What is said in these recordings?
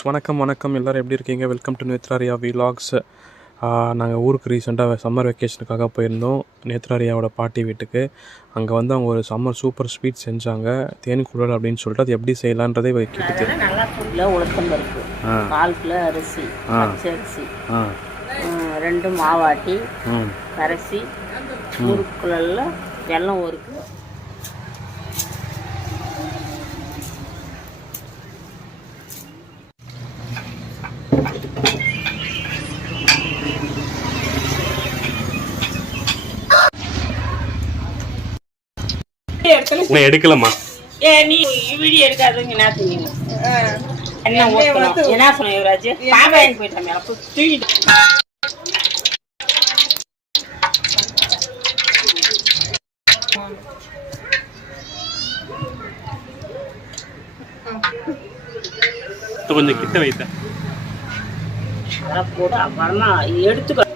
வணக்கம் வணக்கம் எல்லோரும் எப்படி இருக்கீங்க? வெல்கம் டு நேத்ராரியா விலாக்ஸ். நாங்கள் ஊருக்கு ரீசெண்டாக சம்மர் வெக்கேஷனுக்காக போயிருந்தோம், நேத்ராரியாவோட பாட்டி வீட்டுக்கு. அங்கே வந்து அவங்க ஒரு சூப்பர் ஸ்வீட் செஞ்சாங்க, தேன் குழல் அப்படின்னு சொல்லிட்டு. அது எப்படி செய்யலான்றதே வைக்கிட்டு நல்லா ஃபுட்டில் உளுத்தம் பருப்பு, 4 கிலோ அரிசி, பச்சரிசி, 2 மாவாட்டி கரைச்சி, முறுக்குழல்ல வெல்லம் 1 கிலோ. எடுக்கலாமா? நீ வீடியோ எடுக்காதீங்க. என்ன ஊற்றணும்? என்ன சொன்ன யுவராஜ்? பாபாயன் போயிட்டேன் மேலே தூக்கிட்டு. கொஞ்சம் கிட்ட வைத்த அதெல்லாம் போட்டு அப்புறமா எடுத்துக்க.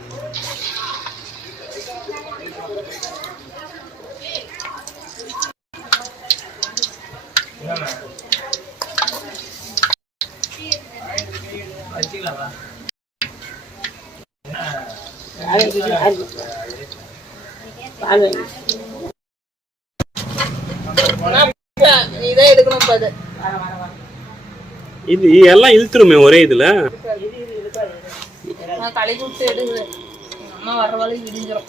இது எல்லாம் இழுத்துருமே ஒரே இதுல. களி விட்டு எடுக்குது அம்மா வர்ற வழி விடிஞ்சிடும்.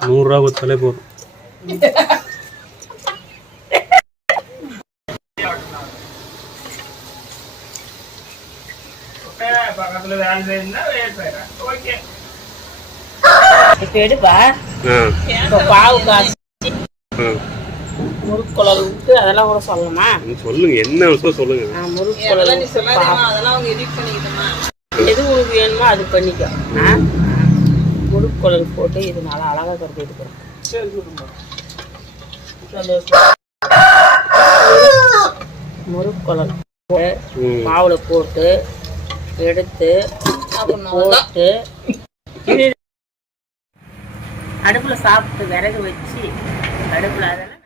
100 ரூபா கொடுத்தாலே போதும். இப்ப எடுப்பா. பாவு காசு முறுக்குழல் விட்டு அதெல்லாம் கூட சொல்லணுமா? சொல்லுங்க, என்ன விஷயம் சொல்லுங்க. முறுக்குழல் எது உனக்கு வேணுமோ அது பண்ணிக்கோ. முறுக்குழல் போட்டு இது நல்லா அழகா கருத்து எடுக்கிறோம். முறுக்குழல் மாவுல போட்டு எடுத்து போட்டு அடுப்புல சாப்பிட்டு விறகு வச்சு அடுப்புல அதெல்லாம்